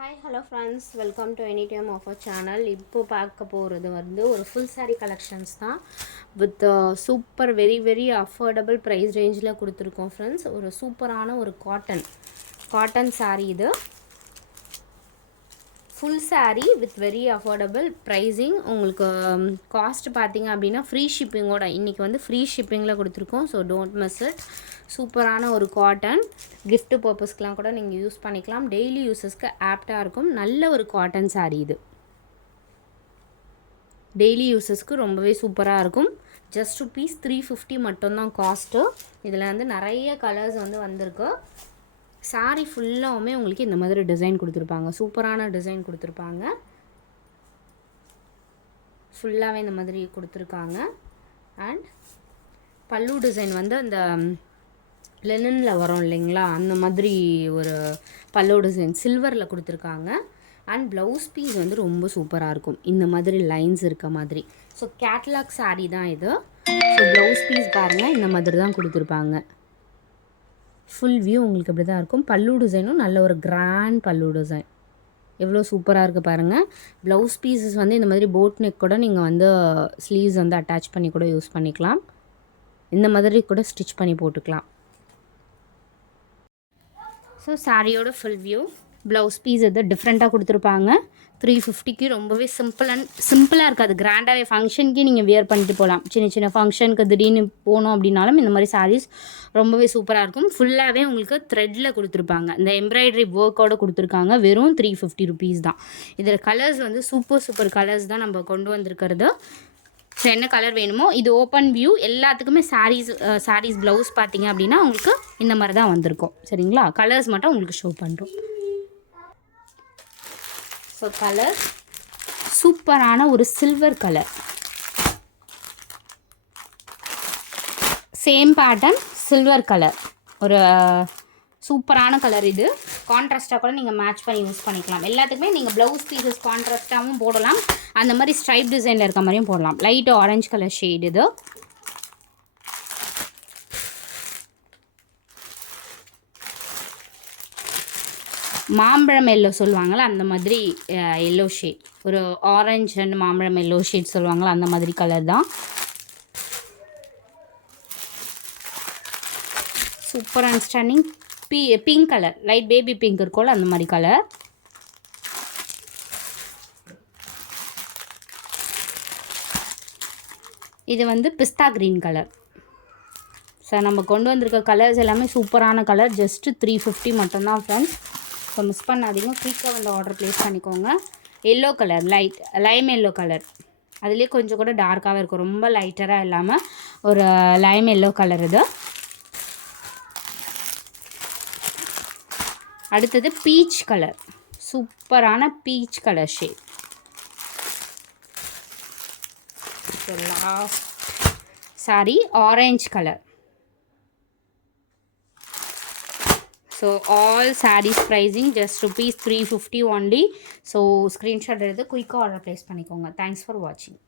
Hi hello friends, welcome to any time of our channel. இப்போ பார்க்க போகிறது ஒரு ஃபுல் சாரீ கலெக்ஷன்ஸ் தான். With super very affordable price ரேஞ்சில் கொடுத்துருக்கோம் ஃப்ரெண்ட்ஸ். ஒரு சூப்பரான ஒரு காட்டன் சாரீ. இது full sari with very affordable pricing. உங்களுக்கு காஸ்ட் பார்த்திங்க அப்படின்னா ஃப்ரீ ஷிப்பிங்கோட இன்றைக்கி ஃப்ரீ ஷிப்பிங்கில் கொடுத்துருக்கோம். So don't miss it. சூப்பரான ஒரு காட்டன், கிஃப்ட் பர்பஸ்க்கெலாம் கூட நீங்கள் யூஸ் பண்ணிக்கலாம். டெய்லி யூஸஸ்க்கு ஆப்டாக இருக்கும். நல்ல ஒரு காட்டன் சாரீ. இது டெய்லி யூஸஸ்க்கு ரொம்பவே சூப்பராக இருக்கும். ஜஸ்ட் பீஸ் 350 மட்டும்தான் காஸ்ட்டு. இதில் நிறைய கலர்ஸ் வந்திருக்கு. சாரீ ஃபுல்லாகவுமே உங்களுக்கு இந்த மாதிரி டிசைன் கொடுத்துருப்பாங்க. சூப்பரான டிசைன் கொடுத்துருப்பாங்க. ஃபுல்லாகவே இந்த மாதிரி கொடுத்துருக்காங்க. அண்ட் பல்லு டிசைன் அந்த லெனனில் வரும் இல்லைங்களா, அந்த மாதிரி ஒரு பல்லு டிசைன் சில்வரில் கொடுத்துருக்காங்க. அண்ட் ப்ளவுஸ் பீஸ் ரொம்ப சூப்பராக இருக்கும். இந்த மாதிரி லைன்ஸ் இருக்க மாதிரி. ஸோ கேட்லாக் சாரீ தான் இது. ஸோ ப்ளவுஸ் பீஸ் பாருங்கள், இந்த மாதிரி தான் கொடுத்துருப்பாங்க. ஃபுல் வியூ உங்களுக்கு இப்படி தான் இருக்கும். பல்லு டிசைனும் நல்ல ஒரு கிராண்ட் பல்லு டிசைன். எவ்வளோ சூப்பராக இருக்குது பாருங்கள். ப்ளவுஸ் பீஸஸ் இந்த மாதிரி போட் நெக் கூட நீங்கள் ஸ்லீவ்ஸ் அட்டாச் பண்ணி கூட யூஸ் பண்ணிக்கலாம். இந்த மாதிரி கூட ஸ்டிச் பண்ணி போட்டுக்கலாம். ஸோ சாரியோட ஃபுல் வியூ. ப்ளவுஸ் பீஸ் டிஃப்ரெண்ட்டாக கொடுத்துருப்பாங்க. 350க்கு ரொம்பவே சிம்பிளாக இருக்காது. கிராண்டாகவே ஃபங்க்ஷனுக்கு நீங்கள் வியர் பண்ணிட்டு போகலாம். சின்ன ஃபங்க்ஷனுக்கு திடீர்னு போனோம் அப்படின்னாலும் இந்த மாதிரி சாரீஸ் ரொம்பவே சூப்பராக இருக்கும். ஃபுல்லாகவே உங்களுக்கு த்ரெட்டில் கொடுத்துருப்பாங்க. இந்த எம்ப்ராய்டரி ஒர்க்கோடு கொடுத்துருக்காங்க. வெறும் 350 ருபீஸ் தான். இதில் கலர்ஸ் சூப்பர் கலர்ஸ் தான் நம்ம கொண்டு வந்திருக்கிறது. ஸோ என்ன கலர் வேணுமோ இது ஓப்பன் வியூ. எல்லாத்துக்குமே சாரீஸ் ப்ளவுஸ் பார்த்தீங்க அப்படின்னா உங்களுக்கு இந்த மாதிரி தான் வந்திருக்கும். சரிங்களா? கலர்ஸ் மட்டும் உங்களுக்கு ஷோ பண்ணுறோம். ஸோ கலர் சூப்பரான ஒரு silver colour. Same pattern silver colour. ஒரு சூப்பரான கலர். இது கான்ட்ராஸ்ட்டாக கூட நீங்கள் மேட்ச் பண்ணி யூஸ் பண்ணிக்கலாம். எல்லாத்துக்குமே நீங்கள் ப்ளவுஸ் பீசஸ் கான்ட்ராஸ்ட்டாகவும் போடலாம். அந்த மாதிரி ஸ்ட்ரைப் டிசைனில் இருக்க மாதிரியும் போடலாம். Light orange colour shade. இது மாம்பழம் எல்லோ சொல்லுவாங்களா, அந்த மாதிரி எல்லோ ஷேட். ஒரு ஆரஞ்சு அண்ட் மாம்பழம் எல்லோ ஷேட் சொல்லுவாங்களா, அந்த மாதிரி கலர் தான். Super and stunning. Pink colour, light baby pink இருக்கும்ல, அந்த மாதிரி கலர். இது பிஸ்தா க்ரீன் கலர். சார் நம்ம கொண்டு வந்திருக்க கலர்ஸ் எல்லாமே சூப்பரான கலர். ஜஸ்ட்டு 350 மட்டும்தான் ஃப்ரெண்ட்ஸ். ஸோ மிஸ் பண்ணாதீங்க. குயிக்காக ஆர்டர் ப்ளேஸ் பண்ணிக்கோங்க. Yellow colour, Lime yellow colour. அதுலேயே கொஞ்சம் கூட டார்க்காகவே இருக்கும். ரொம்ப லைட்டராக இல்லாமல் ஒரு லைம் எல்லோ கலர். இது அடுத்தது பீச் கலர். சூப்பரான peach colour shade. Last sari orange colour. So all saris pricing just rupees 350 only. So screenshot எடுத்து குயிக்காக ஆர்டர் ப்ளேஸ் பண்ணிக்கோங்க. தேங்க்ஸ் ஃபார் வாட்சிங்.